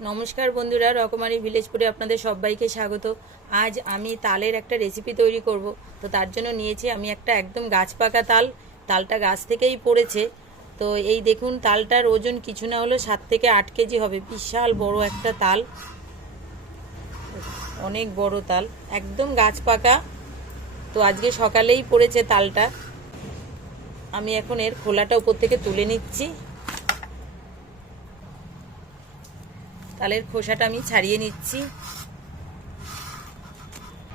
নমস্কার বন্ধুরা, রকমারি ভিলেজপুরে আপনাদের সবাইকে স্বাগত। আজ আমি তালের একটা রেসিপি তৈরি করব। তো তার জন্য নিয়েছি আমি একটা একদম গাছ পাকা তাল। তালটা গাছ থেকেই পড়েছে। তো এই দেখুন, তালটার ওজন কিছু না হলে 7 থেকে 8 কেজি হবে। বিশাল বড় একটা তাল, অনেক বড় তাল, একদম গাছ পাকা। তো আজকে সকালেই পড়েছে তালটা। আমি এখন এর খোলাটা উপর থেকে তুলে নিচ্ছি। তালের খোসাটা আমি ছাড়িয়ে নিচ্ছি।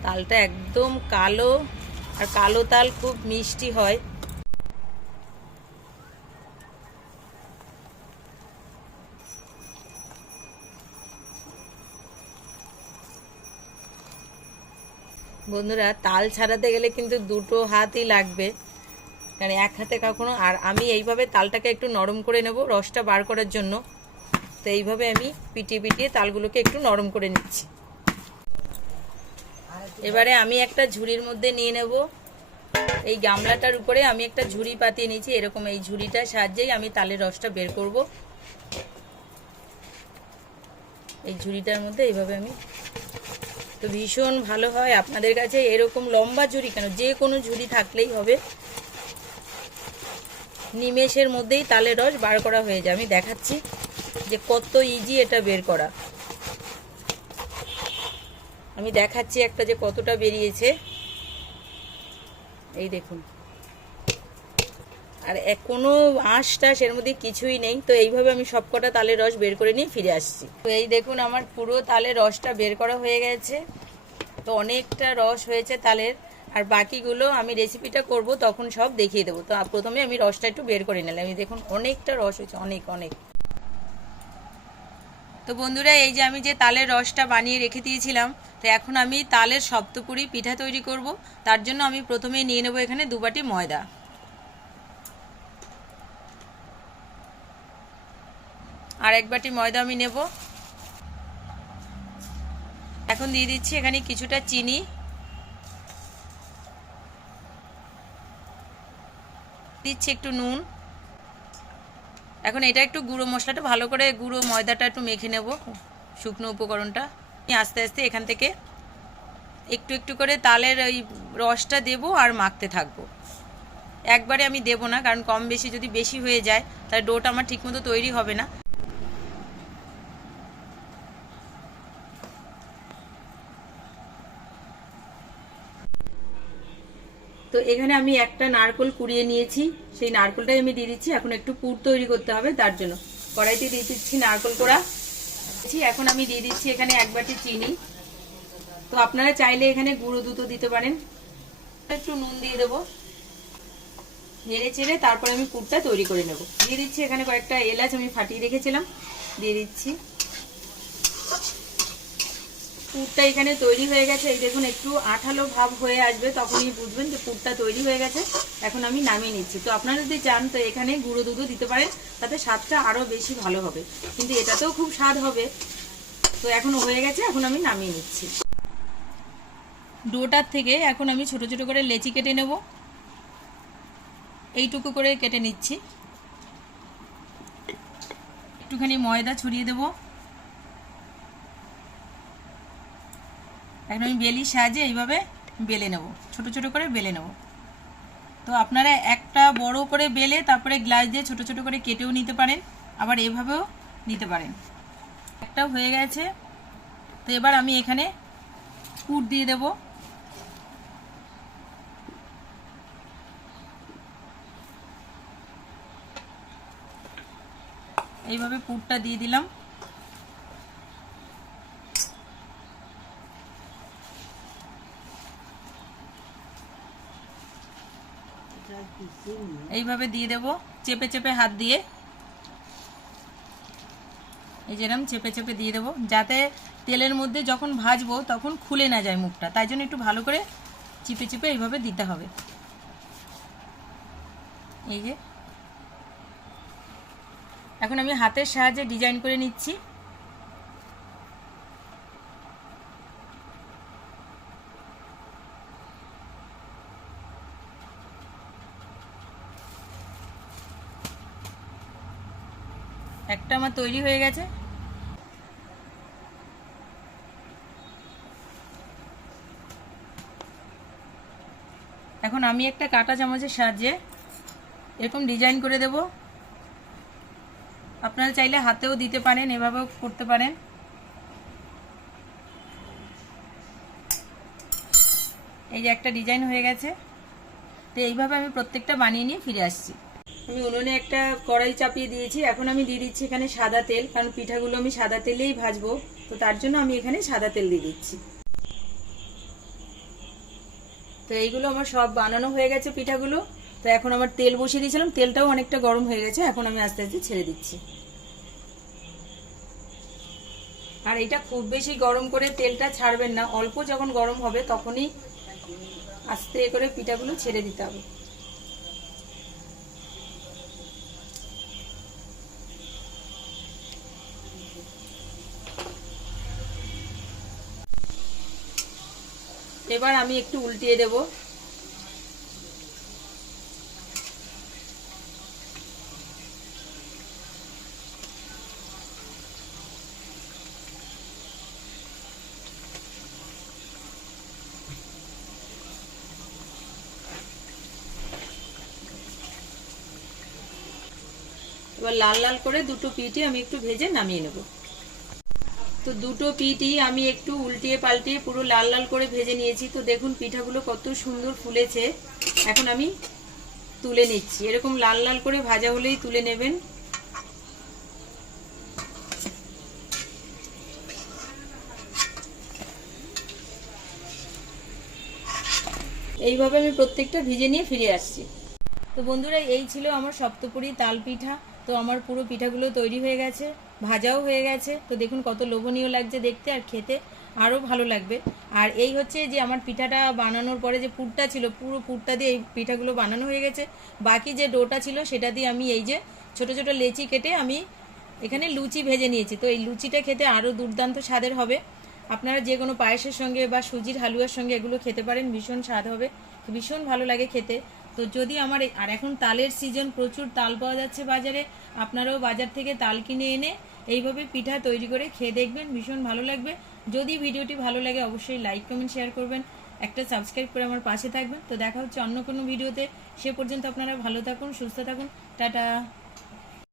তালটা একদম কালো, আর কালো তাল খুব মিষ্টি হয়। বন্ধুরা, তাল ছাড়াতে গেলে কিন্তু দুটো হাতই লাগবে, কারণ এক হাতে কখনো। আর আমি এইভাবে তালটাকে একটু নরম করে নেব রসটা বার করার জন্য। তো এইভাবে আমি পিটিয়ে পিটিয়ে তালগুলোকে একটু নরম করে নিচ্ছি। এবারে আমি একটা ঝুড়ির মধ্যে নিয়ে নেব। এই গামলাটার উপরে আমি একটা ঝুড়ি পাতিয়ে নিয়েছি। এরকম এই ঝুড়িটার সাহায্যেই আমি তালের রসটা বের করব। এই ঝুড়িটার মধ্যে এইভাবে আমি, তো ভীষণ ভালো হয় আপনাদের কাছে এরকম লম্বা ঝুড়ি কেন, যে কোনো ঝুড়ি থাকলেই হবে। নিমেষের মধ্যেই তালের রস বার করা হয়ে যায়। আমি দেখাচ্ছি যে কত ইজি এটা বের করা। আমি দেখাচ্ছি একটা যে কতটা বেরিয়েছে, এই দেখুন। আর কোনো আঁশটা এর মধ্যে কিছুই নেই। তো এইভাবে আমি সবকটা তালের রস বের করে নিয়ে ফিরে আসছি। তো এই দেখুন, আমার পুরো তালের রসটা বের করা হয়ে গেছে। তো অনেকটা রস হয়েছে তালের। আর বাকিগুলো আমি রেসিপিটা করব তখন সব দেখিয়ে দেবো। তো প্রথমে আমি রসটা একটু বের করে নিলাম। এই দেখুন, অনেকটা রস হয়েছে, অনেক অনেক। তো বন্ধুরা, এই যে আমি যে তালের রসটা বানিয়ে রেখে দিয়েছিলাম, তো এখন আমি তালের সপ্তপুরি পিঠা তৈরি করব। তার জন্য আমি প্রথমেই নিয়ে নেব এখানে 2 বাটি ময়দা। আর 1 বাটি ময়দা আমি নেব। এখন দিয়ে দিচ্ছি এখানে কিছুটা চিনি, দিচ্ছি একটু নুন। এখন এটা একটু গুঁড়ো মশলাটা ভালো করে, গুঁড়ো ময়দাটা একটু মেখে নেব, শুকনো উপকরণটা। আস্তে আস্তে এখান থেকে একটু একটু করে তালের ওই রসটা দেব আর মাখতে থাকবো। একবারে আমি দেব না, কারণ কম বেশি যদি বেশি হয়ে যায় তাহলে ডোটা আমার ঠিকমতো তৈরি হবে না। তো এখানে আমি একটা নারকেল কুড়িয়ে নিয়েছি, সেই নারকেলটাই আমি দিয়ে দিচ্ছি। এখন একটু পুর তৈরি করতে হবে, তার জন্য কড়াইতে দিয়ে দিচ্ছি নারকেল কোড়া। এখন আমি দিয়ে দিচ্ছি এখানে 1 বাটি চিনি। তো আপনারা চাইলে এখানে গুঁড়ো দুধও দিতে পারেন। একটু নুন দিয়ে দেবো, নেড়ে চেড়ে তারপর আমি পুরটা তৈরি করে নেব। দিয়ে দিচ্ছি এখানে কয়েকটা এলাচ আমি ফাটিয়ে রেখেছিলাম, দিয়ে দিচ্ছি। পুরটা এখানে তৈরি হয়ে গেছে। এই দেখুন, একটু আঠালো ভাব হয়ে আসবে, তখনই বুঝবেন যে পুরটা তৈরি হয়ে গেছে। এখন আমি নামিয়ে নিচ্ছি। তো আপনারা যদি চান তো এখানে গুঁড়ো দুধও দিতে পারেন, তাতে স্বাদটা আরও বেশি ভালো হবে, কিন্তু এটাতেও খুব স্বাদ হবে। তো এখন হয়ে গেছে, এখন আমি নামিয়ে নিচ্ছি। ডোটার থেকে এখন আমি ছোট ছোট করে লেচি কেটে নেব। এইটুকু করে কেটে নিচ্ছি। একটুখানি ময়দা ছড়িয়ে দেব। এখন আমি বেলির সাহায্যে এইভাবে বেলে নেব, ছোট ছোট করে বেলে নেব। তো আপনারা একটা বড় করে বেলে তারপরে গ্লাস দিয়ে ছোট ছোট করে কেটেও নিতে পারেন, আবার এভাবেও নিতে পারেন। একটা হয়ে গেছে। তো এবার আমি এখানে পুর দিয়ে দেব। এইভাবে পুরটা দিয়ে দিলাম। এইভাবে দিয়ে দেব চেপে চেপে হাত দিয়ে। এই যেরকম চেপে চেপে দিয়ে দেবো, যাতে তেলের মধ্যে যখন ভাজবো তখন খুলে না যায় মুখটা, তাই জন্য একটু ভালো করে চিপে চিপে এইভাবে দিতে হবে। এই যে এখন আমি হাতের সাহায্যে ডিজাইন করে নিচ্ছি। একটা আমার তৈরি হয়ে গেছে। এখন আমি একটা কাঁটা চামচের সাহায্যে এরকম ডিজাইন করে দেব। আপনারা চাইলে হাতেও দিতে পারেন, এভাবেও করতে পারেন। এই যে একটা ডিজাইন হয়ে গেছে। তো এইভাবে আমি প্রত্যেকটা বানিয়ে নিয়ে ফিরে আসছি। আমি উনুনে একটা কড়াই চাপিয়ে দিয়েছি। এখন আমি দিয়ে দিচ্ছি এখানে সাদা তেল, কারণ পিঠাগুলো আমি সাদা তেলেই ভাজবো, তো তার জন্য আমি এখানে সাদা তেল দিয়ে দিচ্ছি। তো এইগুলো আমার সব বানানো হয়ে গেছে পিঠাগুলো। তো এখন আমার তেল বসিয়ে দিয়েছিলাম, তেলটাও অনেকটা গরম হয়ে গেছে। এখন আমি আস্তে আস্তে ছেড়ে দিচ্ছি। আর এটা খুব বেশি গরম করে তেলটা ছাড়বেন না, অল্প যখন গরম হবে তখনই আস্তে করে পিঠাগুলো ছেড়ে দিতে হবে। এবার আমি একটু উল্টিয়ে দেব। এবার লাল লাল করে দুটো পিঠই আমি একটু ভেজে নামিয়ে নেব। তো দুটো পিঠই আমি একটু উল্টিয়ে পাল্টিয়ে পুরো লাল লাল করে ভেজে নিয়েছি। তো দেখুন পিঠাগুলো কত সুন্দর ফুলেছে। এখন আমি তুলে নিচ্ছি। এরকম লাল লাল করে ভাজা হলেই তুলে নেবেন। এইভাবে আমি প্রত্যেকটা ভেজে নিয়ে ফিরে আসছি। তো বন্ধুরা, এই ছিল আমার সপ্তপুরি তাল পিঠা। তো আমার পুরো পিঠাগুলো তৈরি হয়ে গেছে, ভাজাও হয়ে গেছে। তো দেখুন কত লোভনীয় লাগছে দেখতে, আর খেতে আরও ভালো লাগবে। আর এই হচ্ছে যে আমার পিঠাটা বানানোর পরে যে পুরটা ছিল, পুরো পুরটা দিয়ে এই পিঠাগুলো বানানো হয়ে গেছে। বাকি যে ডোটা ছিল সেটা দিয়ে আমি এই যে ছোট ছোট লেচি কেটে আমি এখানে লুচি ভেজে নিয়েছি। তো এই লুচিটা খেতে আরও দুর্দান্ত স্বাদের হবে। আপনারা যে কোনো পায়েসের সঙ্গে বা সুজির হালুয়ার সঙ্গে এগুলো খেতে পারেন, ভীষণ স্বাদ হবে, ভীষণ ভালো লাগে খেতে। তো যদি আমার আর এখন তালের সিজন, প্রচুর তাল পাওয়া যাচ্ছে বাজারে, আপনারাও বাজার থেকে তাল কিনে এনে এইভাবে পিঠা তৈরি করে খেয়ে দেখবেন, ভীষণ ভালো লাগবে। যদি ভিডিওটি ভালো লাগে অবশ্যই লাইক কমেন্ট শেয়ার করবেন, একটা সাবস্ক্রাইব করে আমার পাশে থাকবেন। তো দেখা হচ্ছে অন্য কোনো ভিডিওতে। সে পর্যন্ত আপনারা ভালো থাকুন, সুস্থ থাকুন, টাটা।